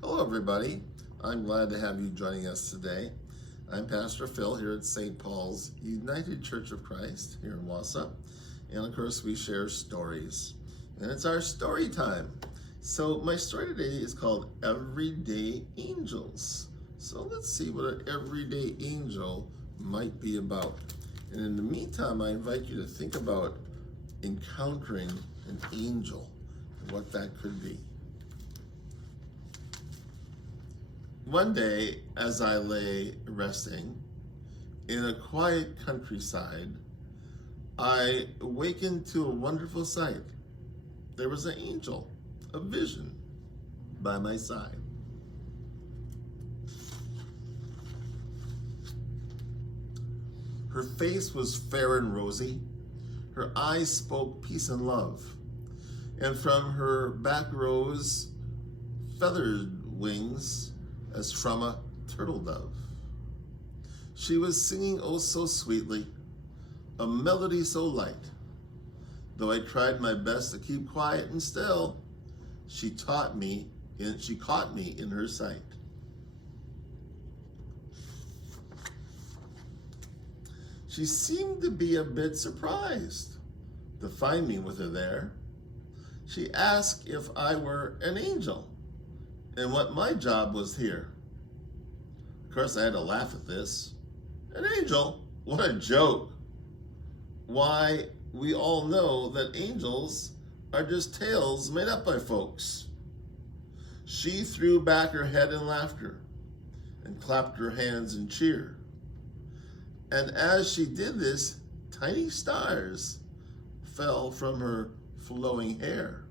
Hello, everybody. I'm glad to have you joining us today. I'm Pastor Phil here at St. Paul's United Church of Christ here in Wausau. And of course, we share stories. And it's our story time. So, my story today is called Everyday Angels. So, let's see what an everyday angel might be about. And in the meantime, I invite you to think about encountering an angel and what that could be. One day, as I lay resting in a quiet countryside, I awakened to a wonderful sight. There was an angel, a vision, by my side. Her face was fair and rosy. Her eyes spoke peace and love. And from her back rose feathered wings as from a turtle dove. She was singing oh so sweetly, a melody so light. Though I tried my best to keep quiet and still, she caught me in her sight. She seemed to be a bit surprised to find me with her there. She asked if I were an angel and what my job was here. Of course, I had to laugh at this. An angel? What a joke. Why, we all know that angels are just tales made up by folks. She threw back her head in laughter and clapped her hands in cheer. And as she did this, tiny stars fell from her flowing hair.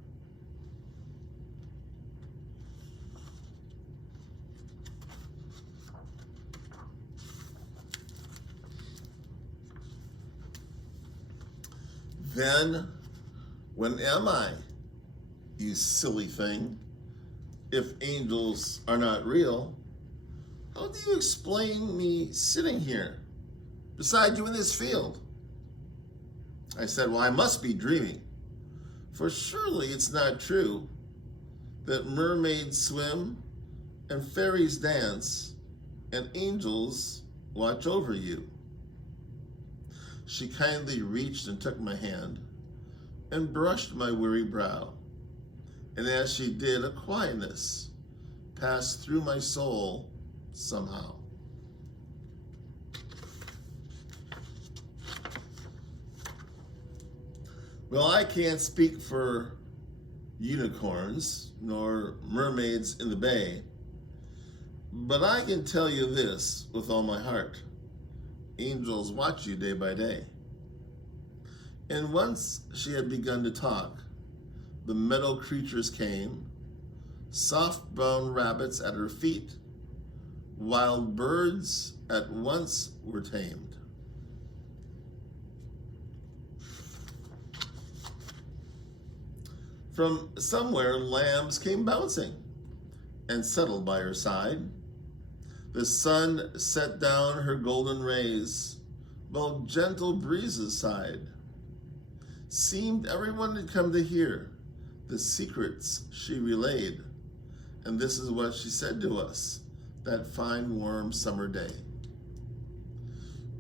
Then, when am I, you silly thing? If angels are not real, how do you explain me sitting here beside you in this field? I said, well, I must be dreaming, for surely it's not true that mermaids swim and fairies dance and angels watch over you. She kindly reached and took my hand and brushed my weary brow. And as she did, a quietness passed through my soul somehow. Well, I can't speak for unicorns nor mermaids in the bay, but I can tell you this with all my heart. Angels watch you day by day. And once she had begun to talk, the meadow creatures came, soft brown rabbits at her feet, wild birds at once were tamed. From somewhere, lambs came bouncing and settled by her side. The sun set down her golden rays, while gentle breezes sighed. Seemed everyone had come to hear the secrets she relayed, and this is what she said to us that fine warm summer day.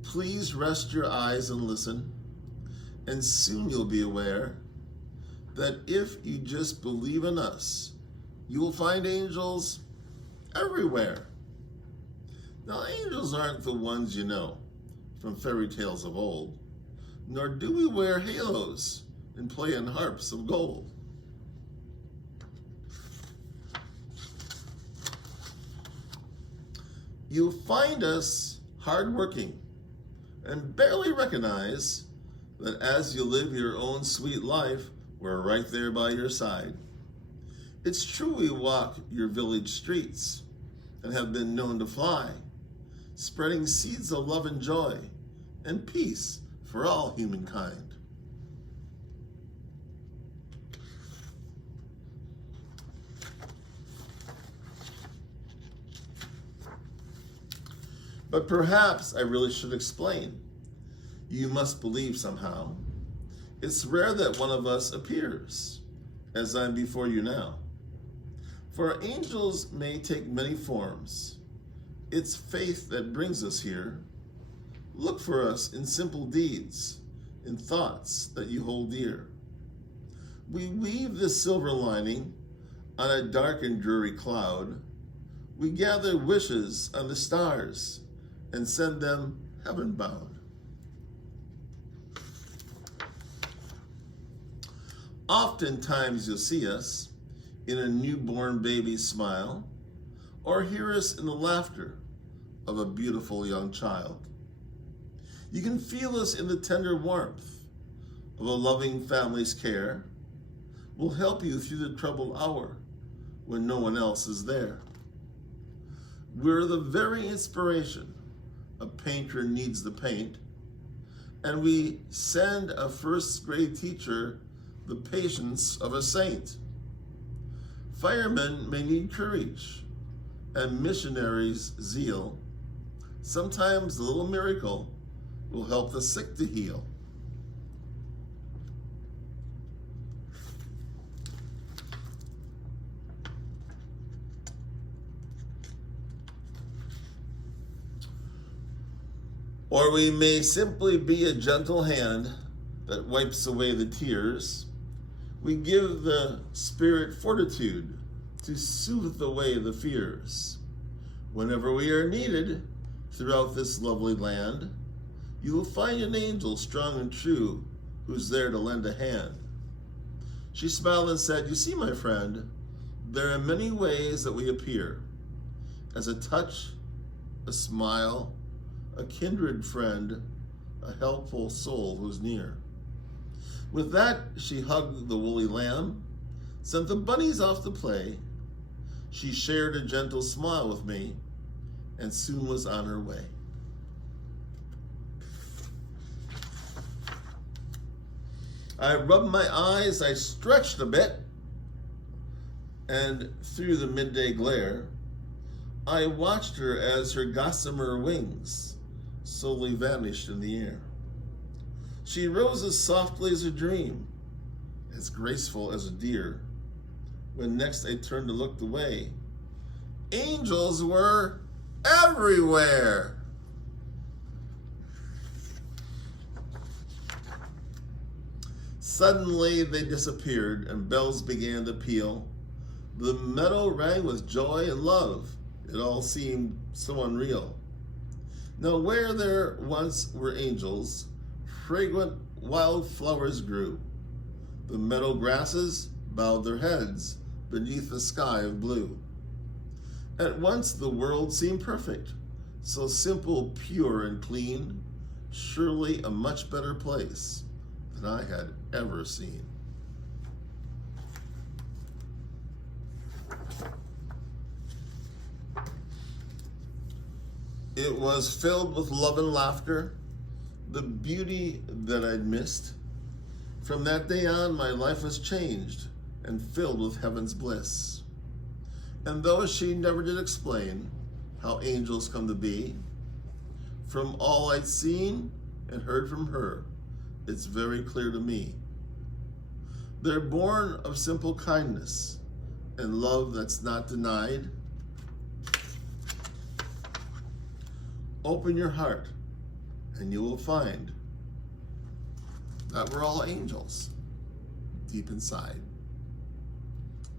Please rest your eyes and listen, and soon you'll be aware that if you just believe in us, you will find angels everywhere. Now, angels aren't the ones you know from fairy tales of old, nor do we wear halos and play on harps of gold. You'll find us hardworking and barely recognize that as you live your own sweet life, we're right there by your side. It's true we walk your village streets and have been known to fly, spreading seeds of love and joy and peace for all humankind. But perhaps I really should explain. You must believe somehow. It's rare that one of us appears, as I'm before you now. For angels may take many forms. It's faith that brings us here. Look for us in simple deeds, in thoughts that you hold dear. We weave this silver lining on a dark and dreary cloud. We gather wishes on the stars and send them heaven-bound. Oftentimes you'll see us in a newborn baby's smile, or hear us in the laughter of a beautiful young child. You can feel us in the tender warmth of a loving family's care. We'll help you through the troubled hour when no one else is there. We're the very inspiration a painter needs to paint, and we send a first grade teacher the patience of a saint. Firemen may need courage and missionaries zeal. Sometimes a little miracle will help the sick to heal. Or we may simply be a gentle hand that wipes away the tears. We give the spirit fortitude to soothe away the fears. Whenever we are needed throughout this lovely land, you will find an angel strong and true who's there to lend a hand. She smiled and said, "You see, my friend, there are many ways that we appear. As a touch, a smile, a kindred friend, a helpful soul who's near." With that, she hugged the woolly lamb, sent the bunnies off to play. She shared a gentle smile with me, and soon was on her way. I rubbed my eyes, I stretched a bit, and through the midday glare, I watched her as her gossamer wings slowly vanished in the air. She rose as softly as a dream, as graceful as a deer. When next I turned to look away, angels were everywhere. Suddenly they disappeared and bells began to peal. The meadow rang with joy and love. It all seemed so unreal. Now where there once were angels, fragrant wild flowers grew. The meadow grasses bowed their heads beneath a sky of blue. At once the world seemed perfect, so simple, pure, and clean, surely a much better place than I had ever seen. It was filled with love and laughter, the beauty that I'd missed. From that day on, my life was changed and filled with heaven's bliss. And though she never did explain how angels come to be, from all I'd seen and heard from her, it's very clear to me. They're born of simple kindness and love that's not denied. Open your heart and you will find that we're all angels deep inside.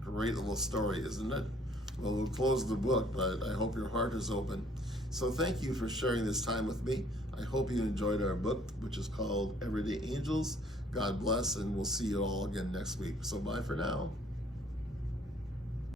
Great little story, isn't it? Well, we'll close the book, but I hope your heart is open. So thank you for sharing this time with me. I hope you enjoyed our book, which is called Everyday Angels. God bless, and we'll see you all again next week. So bye for now.